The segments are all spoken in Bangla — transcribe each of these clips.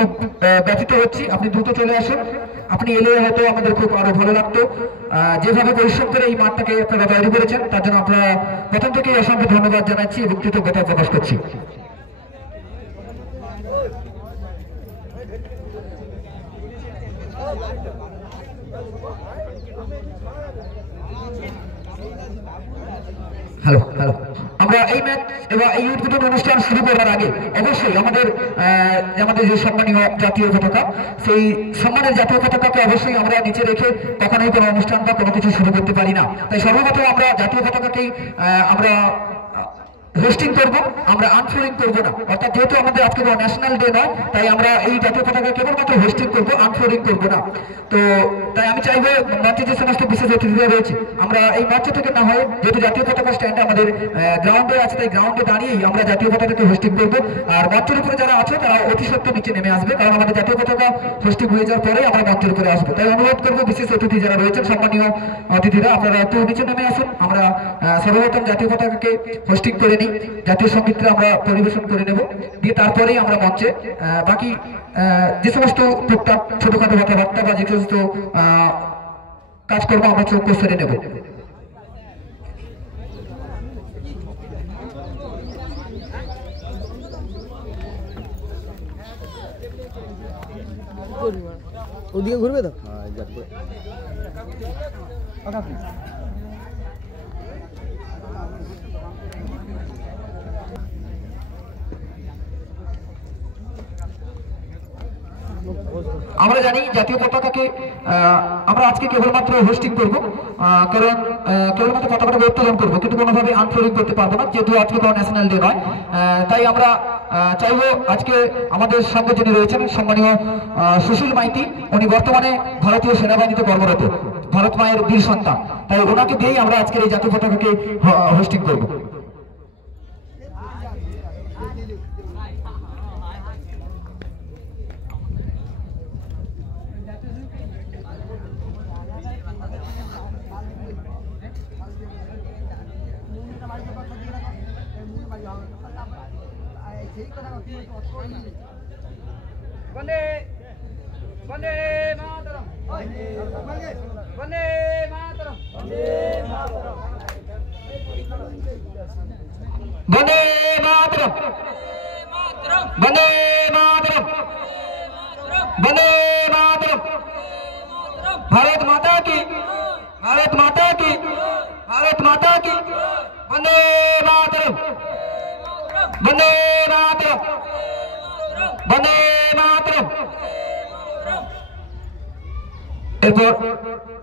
খুব ব্যথিত হচ্ছি, আপনি দ্রুত চলে আসুন। আপনি এলে হয়তো আমাদের খুব আরো ভালো লাগতো। যেভাবে পরিশ্রম করে এই মাঠটাকে আপনারা তৈরি করেছেন তার জন্য আমরা প্রথম থেকেই অসংখ্য ধন্যবাদ জানাচ্ছি এবং কৃতজ্ঞতা প্রকাশ করছি। হ্যালো হ্যালো, আমরা এই ম্যাচ এবং এই উদ্বোধন অনুষ্ঠান শুরু করার আগে অবশ্যই আমাদের যে সম্মানীয় জাতীয় পতাকা, সেই সম্মানের জাতীয় পতাকাকে অবশ্যই আমরা নিচে রেখে কখনোই কোনো অনুষ্ঠান বা কোনো কিছু শুরু করতে পারি না। তাই সর্বপ্রথম আমরা জাতীয় পতাকাকেই আমরা হোস্টিং করব, আমরা আনফোল্ডিং করব না। অর্থাৎ যেহেতু আমাদের আজকে ন্যাশনাল ডে নয়, তাই আমরা এই জাতীয় পতাকা কেবলমাত্র হোস্টিং করবো, আনফোল্ডিং করবো না। তো তাই আমি চাইবো মঞ্চে যে সমস্ত বিশেষ অতিথিরা রয়েছে আমরা এই মঞ্চ থেকে না হয়, যেহেতু জাতীয় পতাকা স্ট্যান্ড আমাদের গ্রাউন্ডে আছে, তাই গ্রাউন্ডে দাঁড়িয়েই আমরা জাতীয় পতাকাকে হোস্টিং করবো। আর মঞ্চের উপরে যারা আছে তারা অতি সত্য নিচে নেমে আসবে, কারণ আমাদের জাতীয় পতাকা হোস্টিং হয়ে যাওয়ার পরে আমরা মঞ্চের উপরে আসবো। তাই অনুরোধ করবো বিশেষ অতিথি যারা রয়েছেন, সম্মানীয় অতিথিরা, আপনারা একটু নিচে নেমে আসুন। আমরা সর্বপ্রথম জাতীয় পতাকাকে হোস্টিং করে নিই, জাতীয় সঙ্গীতটা আমরা পরিবেশন করে নেব, দিয়ে তারপরেই আমরা মঞ্চে বাকি যে সমস্ত টুকটাক ছোটখাটো কথাবার্তা বা যে সমস্ত কাজকর্ম আমরা চোখ সেরে নেব। ওদিকে ঘুরবে তো আমরা জানি জাতীয় পতাকাকে আমরা আজকে কেবলমাত্র হোস্টিং করব, কারণ কেবলমাত্র পতাকাটাকে উত্তোলন করবো, কিন্তু কোনোভাবে আনফোল্ডিং করতে পারবো না, যেহেতু আজকে কোনো ন্যাশনাল ডে নয়। তাই আমরা চাইবো আজকে আমাদের সঙ্গে যিনি রয়েছেন সম্মানীয় সুশীল মাইতি, উনি বর্তমানে ভারতীয় সেনাবাহিনীতে কর্মরত, ভারত মায়ের বীর সন্তান, তাই ওনাকে দিয়েই আমরা আজকের এই জাতীয় পতাকাকে হোস্টিং করবো। বন্দে বন্দে মাতরম, বন্দে মাতরম, বন্দে মাতরম, বন্দে মাতরম, বন্দে মাতরম, ভারত মাতা কি, ভারত মাতা কি, ভারত মাতা কি, বন্দে মাতরম, বন্দে মাতরম, বন্দে মাতরম। এরপর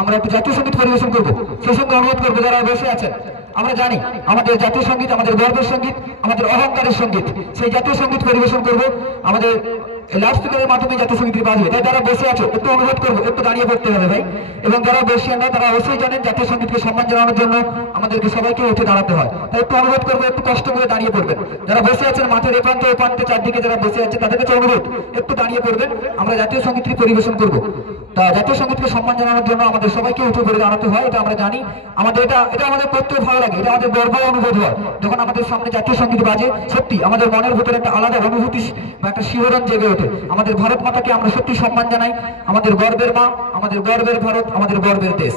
আমরা একটু জাতীয় সঙ্গীত পরিবেশন করবো, সেই সঙ্গে অনুরোধ করবো যারা বসে আছেন, আমরা জানি আমাদের জাতীয় সঙ্গীত আমাদের গর্বের সঙ্গীত, আমাদের অহংকারের সঙ্গীত, সেই জাতীয় সঙ্গীত পরিবেশন করবো আমাদের লাউড স্পিকারের মাধ্যমে জাতীয় সঙ্গীত বাজবে। তাই যারা বসে আছো একটু অনুরোধ করবো একটু দাঁড়িয়ে পড়তে হবে ভাই, এবং যারা বসে না তারা অবশ্যই জানেন জাতীয় সঙ্গীতকে সম্মান জানানোর জন্য আমাদেরকে সবাইকে উঠে দাঁড়াতে হয়, তাই একটু অনুরোধ করবো একটু কষ্ট করে দাঁড়িয়ে পড়বেন। যারা বসে আছেন মাঠের এ প্রান্তে ও প্রান্তে চারদিকে যারা বসে আছে তাদের কাছে অনুরোধ একটু দাঁড়িয়ে পড়বেন, আমরা জাতীয় সঙ্গীতটি পরিবেশন করবো। তা জাতীয় সঙ্গীতকে সম্মান জানানোর জন্য আমাদের সবাইকে উঠে পড়ে দাঁড়াতে হয়, এটা আমরা জানি। আমাদের এটা আমাদের করতে ভালো লাগে, এটা আমাদের গর্ব অনুভূত হয় যখন আমাদের সামনে জাতীয় সঙ্গীত বাজে। সত্যি আমাদের মনের ভিতরে একটা আলাদা অনুভূতি বা একটা শিহরণ জেগে ওঠে। আমাদের ভারত মাতাকে আমরা সত্যি সম্মান জানাই, আমাদের গর্বের মা, আমাদের গর্বের ভারত, আমাদের গর্বের দেশ।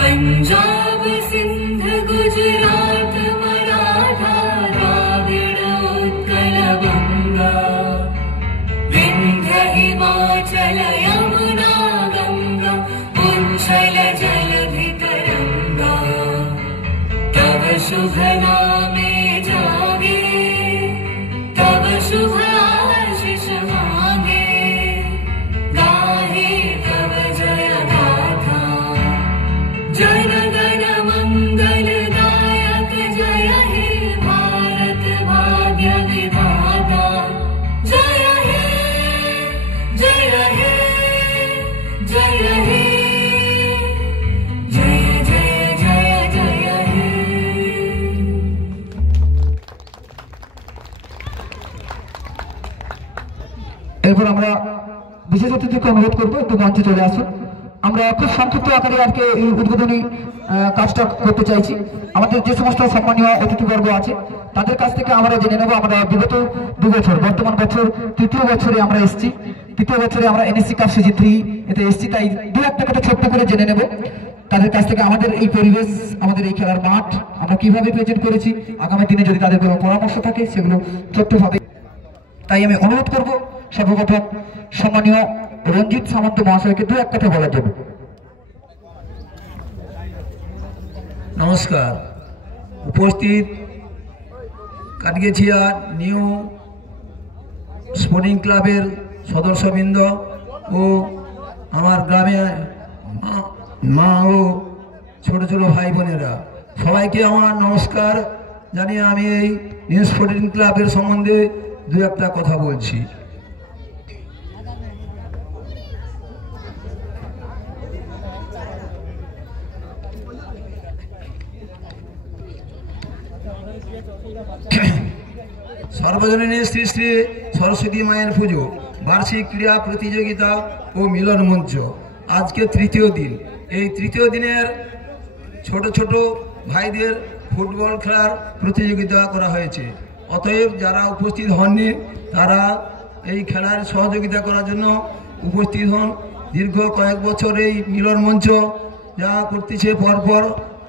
पंजाब सिंध गुजरात मराठा द्राविड़ उत्कल बंगा विंध्य हिमाचल यमुना गंगा उच्छल जलधि तरंगा तव शुभ नामे जागे तव शुभ आशीष मांगे गाहे तव जय गाथा जन गण मंगल दायक जय हे भारत भाग्य विधाता जय हे जय हे जय हे जय जय जय जय हे বিশেষ অতিথিকে অনুরোধ করবো একটু মঞ্চে চলে আসুন। আমরা খুব সংক্ষিপ্ত আকারে আজকে এই উদ্বোধনী কাজটা করতে চাইছি। আমাদের যে সমস্ত সম্মানীয় অতিথিবর্গ আছে তাদের কাছ থেকে আমরা জেনে নেব। আমরা বিগত 2 বছর, বর্তমান বছর 3য় বছরে আমরা এসেছি। 3য় বছরে আমরা NSC কাপ সিজি 3 এতে এসেছি, তাই 2-1টা কথা ছোট্ট করে জেনে নেব তাদের কাছ থেকে। আমাদের এই পরিবেশ, আমাদের এই খেলার মাঠ আমরা কিভাবে প্রেজেন্ট করেছি, আগামী দিনে যদি তাদের কোনো পরামর্শ থাকে সেগুলো ছোট্টভাবে। তাই আমি অনুরোধ করব সর্বপ্রথম সম্মানীয় রঞ্জিত সামন্ত মহাশয়কে 2-1 কথা বলার জন্য। নমস্কার। উপস্থিত কাটগেছিয়া নিউ স্পোর্টিং ক্লাবের সদস্যবৃন্দ ও আমার গ্রামের মা ও ছোট ছোট ভাই বোনেরা, সবাইকে আমার নমস্কার জানিয়ে আমি এই নিউ স্পোর্টিং ক্লাবের সম্বন্ধে 2-1টা কথা বলছি। সর্বজনীন শ্রী শ্রী সরস্বতী মায়ের পুজো, বার্ষিক ক্রীড়া প্রতিযোগিতা ও মিলন মঞ্চ আজকে 3য় দিন। এই 3য় দিনের ছোট ছোট ভাইদের ফুটবল খেলার প্রতিযোগিতা করা হয়েছে। অতএব যারা উপস্থিত হননি তারা এই খেলার সহযোগিতা করার জন্য উপস্থিত হন। দীর্ঘ কয়েক বছর এই মিলন মঞ্চ যা করতেছে পরপর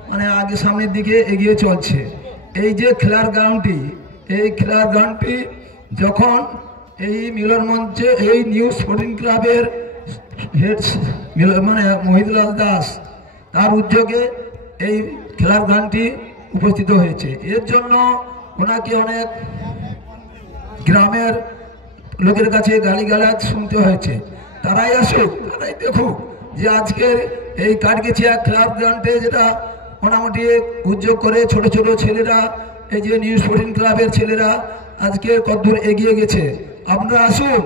মানে আগে সামনের দিকে এগিয়ে চলছে। এই যে খেলার গ্রাউন্ডটি, এই খেলার গ্রাউন্ডটি যখন এই মিলন মঞ্চে এই নিউ স্পোর্টিং ক্লাবের হেড মানে মহিদুলাল দাস তার উদ্যোগে এই খেলার গ্রাউন্ডটি উপস্থিত হয়েছে। এর জন্য ওনাকে অনেক গ্রামের লোকের কাছে গালিগালাজ শুনতে হয়েছে। তারাই আসুক, তারাই দেখুক যে আজকের এই কাটগেছিয়া খেলার গ্রাউন্ডে যেটা মোটামুটি উদ্যোগ করে ছোট ছোট ছেলেরা, এই যে নিউ স্পোর্টিং ক্লাবের ছেলেরা আজকে কতদূর এগিয়ে গেছে। আপনারা আসুন,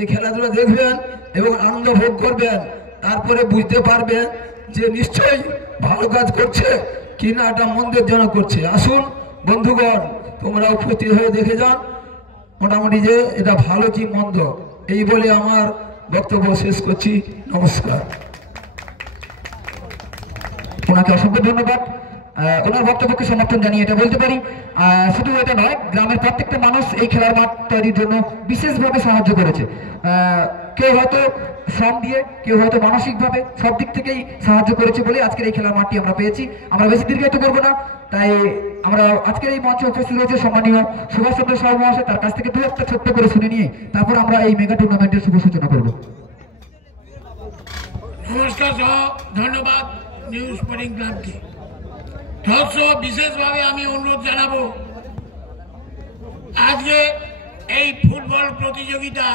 এই খেলাধুলা দেখবেন এবং আনন্দ ভোগ করবেন, তারপরে বুঝতে পারবেন যে নিশ্চয়ই ভালো কাজ করছে কি না এটা মন্দের জন্য করছে। আসুন বন্ধুগণ, তোমরা উপস্থিত হয়ে দেখে যান মোটামুটি যে এটা ভালো কি মন্দ। এই বলে আমার বক্তব্য শেষ করছি। নমস্কার। ওনাকে অসংখ্য ধন্যবাদ। ওনার বক্তব্যকে সমর্থন জানিয়ে এটা বলতে পারি, শুধু এটা নয়, গ্রামের প্রত্যেকটা মানুষ এই খেলার মাঠ তৈরির জন্য বিশেষভাবে সাহায্য করেছে। কেউ হয়তো শ্রম দিয়ে, কেউ হয়তো মানসিকভাবে, সব দিক থেকেই সাহায্য করেছে বলে আজকের এই খেলার মাঠটি আমরা পেয়েছি। আমরা বেশি দীর্ঘায়িত করবো না, তাই আমরা আজকের এই মঞ্চে উপস্থিত রয়েছে সম্মানীয় সুভাষচন্দ্র সাহু মহাশয়, তার কাছ থেকে 2-1টা ছোট্ট করে শুনে নিয়ে তারপর আমরা এই মেগা টুর্নামেন্টের শুভ সূচনা করবো। নমস্কার সহ ধন্যবাদ নিউ স্পোর্টিং ক্লাবকে। বিশেষভাবে আমি অনুরোধ জানাবো, আজকে এই ফুটবল প্রতিযোগিতা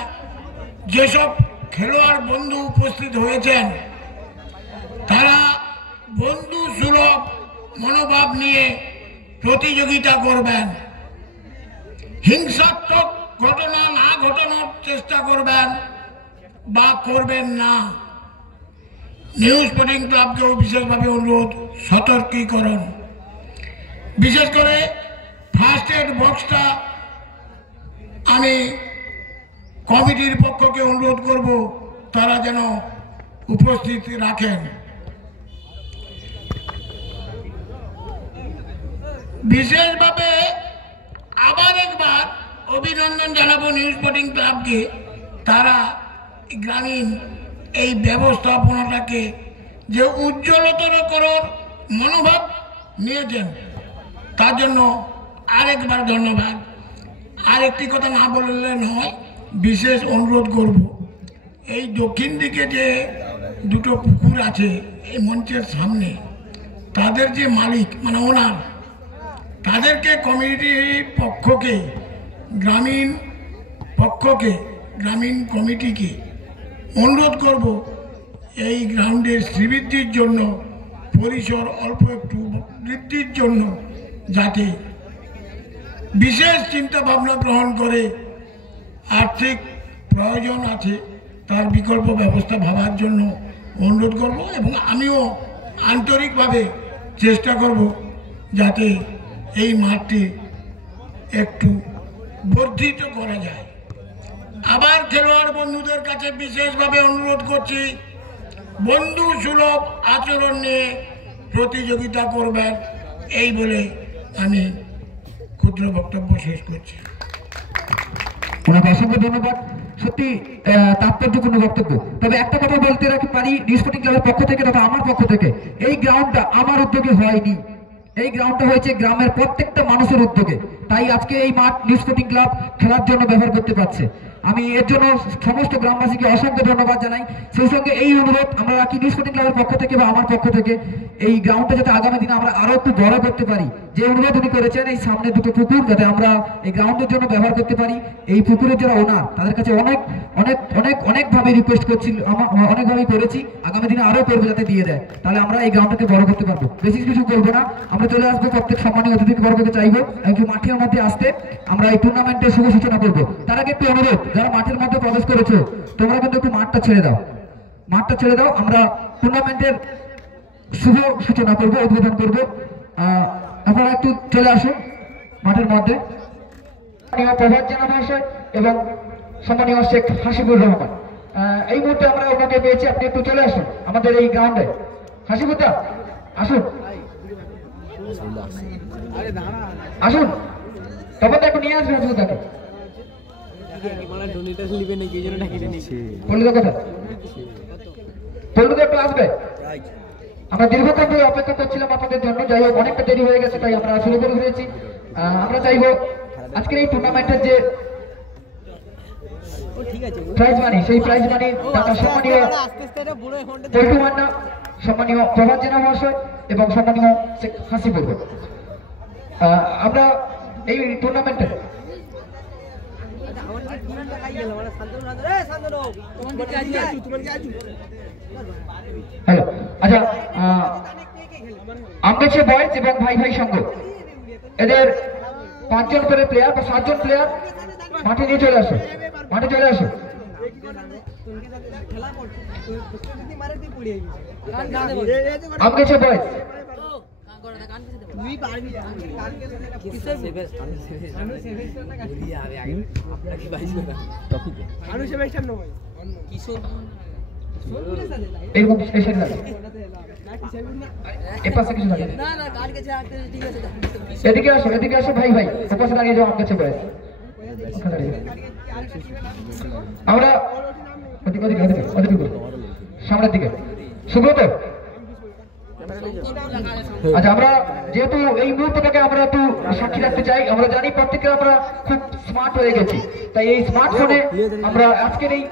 যেসব খেলোয়াড় বন্ধু উপস্থিত হয়েছেন তারা বন্ধু সুলভ মনোভাব নিয়ে প্রতিযোগিতা করবেন। হিংসাত্মক ঘটনা না ঘটানোর চেষ্টা করবেন বা করবেন না। নিউ স্পোর্টিং ক্লাবকেও বিশেষভাবে অনুরোধ, সতর্কীকরণ। বিশেষ করে ফার্স্ট এড বক্সটা আমি কমিটির পক্ষকে অনুরোধ করব তারা যেন উপস্থিত রাখেন। বিশেষভাবে আবার একবার অভিনন্দন জানাবো নিউ স্পোর্টিং ক্লাবকে, তারা গ্রামীণ এই ব্যবস্থাপনাটাকে যে উজ্জ্বলতর করার মনোভাব নিয়েছেন তার জন্য আরেকবার ধন্যবাদ। আরেকটি কথা না বললে নয়, বিশেষ অনুরোধ করব, এই দক্ষিণ দিকে যে 2টো পুকুর আছে এই মঞ্চের সামনে, তাদের যে মালিক মানে ওনার, তাদেরকে কমিটির পক্ষকে, গ্রামীণ কমিটিকে অনুরোধ করব এই গ্রাউন্ডের শ্রীবৃদ্ধির জন্য, পরিসর অল্প একটু বৃদ্ধির জন্য যাতে বিশেষ চিন্তা ভাবনা গ্রহণ করে আর্থিক প্রয়োজন আছে তার বিকল্প ব্যবস্থা ভাবার জন্য অনুরোধ করব। এবং আমিও আন্তরিকভাবে চেষ্টা করব যাতে এই মাঠটি একটু বর্ধিত করা যায়। আবার খেলোয়াড় বন্ধুদের কাছে বিশেষভাবে অনুরোধ করছি, বন্ধু সুলভ আচরণ নিয়ে প্রতিযোগিতা করবেন, এই বলে আমি ক্ষুদ্র বক্তব্য শেষ করছি। ওনাকে অসংখ্য ধন্যবাদ। সত্যি তাৎপর্যপূর্ণ বক্তব্য। তবে একটা কথা বলতে রাখি পারি, নিউ স্পোর্টিং ক্লাবের পক্ষ থেকে তথা আমার পক্ষ থেকে, এই গ্রাউন্ডটা আমার উদ্যোগে হয়নি, এই গ্রাউন্ডটা হয়েছে গ্রামের প্রত্যেকটা মানুষের উদ্যোগে। তাই আজকে এই মাঠ নিউ স্পোর্টিং ক্লাব খেলার জন্য ব্যবহার করতে পারছে। আমি এর জন্য সমস্ত গ্রামবাসীকে অসংখ্য ধন্যবাদ জানাই। সেই সঙ্গে এই অনুরোধ আমরা রাখি নিউ স্পোর্টিং ক্লাবের পক্ষ থেকে বা আমার পক্ষ থেকে, এই গ্রাউন্ডটা যাতে আগামী দিনে আমরা আরো একটু বড় করতে পারি। যে অনুরোধ উনি করেছেন, এই সামনে দুটো পুকুর যাতে আমরা এই গ্রাউন্ডের জন্য ব্যবহার করতে পারি। এই পুকুরের যারা ওনার, তাদের কাছে অনেক অনেক অনেক অনেকভাবে রিকোয়েস্ট করছি, অনেকভাবেই করেছি, আগামী দিনে আরো করবো যাতে দিয়ে দেয়, তাহলে আমরা এই গ্রাউন্ডটাকে বড় করতে পারবো। বেশি কিছু করবো না, আমরা চলে আসবো প্রত্যেক সম্মানীয় অতিথিকে বড় করতে চাইবো, একটু মাঠের মধ্যে আসতে আমরা এই টুর্নামেন্টের শুভ সূচনা করবো। তার আগে একটু অনুরোধ, যারা মাঠের মধ্যে প্রবেশ করেছো তোমরা কিন্তু একটু মাঠটা ছেড়ে দাও, মাঠটা ছেড়ে দাও, আমরা টুর্নামেন্টের শুভ সূচনা করবো, উদ্বোধন করবো। আপনারা একটু চলে আসুন মাঠের মধ্যে। প্রভাত জানা মহাশয় এবং সম্মানীয় শেখ হাসিবুর রহমান, এই মুহূর্তে আমরা ওনাকে পেয়েছি। আপনি একটু চলে আসুন আমাদের এই গ্রাউন্ডে। হাসিবুরদা আসুন, আসুন, তখন একটু নিয়ে আসবেন হাসিবুরদাকে। পল্লুদা কথা, পল্লুদা একটু আসবে। আমরা দীর্ঘক্ষণ ধরে অপেক্ষা করছিলাম আপনাদের জন্য, যাই হোক অনেকটা দেরি হয়ে গেছে, তাই আমরা শুরু করে ফেলেছি। আমরা চাইবো আজকের এই টুর্নামেন্টের যে প্রাইজ মানি, সেই প্রাইজ মানি টাকা সম্মানীয় পল্টু মান্না, সম্মানীয় প্রভাত জেনা মহাশয় এবং সম্মানীয় শেখ হাসিবুর। আমরা এই টুর্নামেন্টে হ্যালো, আচ্ছা, আমগাছি বয়েজ এবং ভাই ভাই সংঘ, এদের 5 জন করে প্লেয়ার বা 7 জন প্লেয়ার মাঠে নিয়ে চলে আসো, মাঠে চলে আসো। আমগাছি বয়েজ, এরকম স্পেশাল লাগে এপাশে কিছু থাকে। এদিকে আসো, এদিকে আসো ভাই ভাই, ওপাশে দাঁড়িয়ে যাও। আমগাছি বয়েজ, আমরা ওদিকে ওদিকে ওদিকে ওদিকে সামনের দিকে। সুব্রত, আচ্ছা, আমরা যেহেতু এই মুহূর্তটাকে আমরা একটু সাক্ষী রাখতে চাই, আমরা জানি প্রত্যেকে আমরা খুব স্মার্ট হয়ে গেছি, তাই এই স্মার্টফোনে আমরা আজকের এই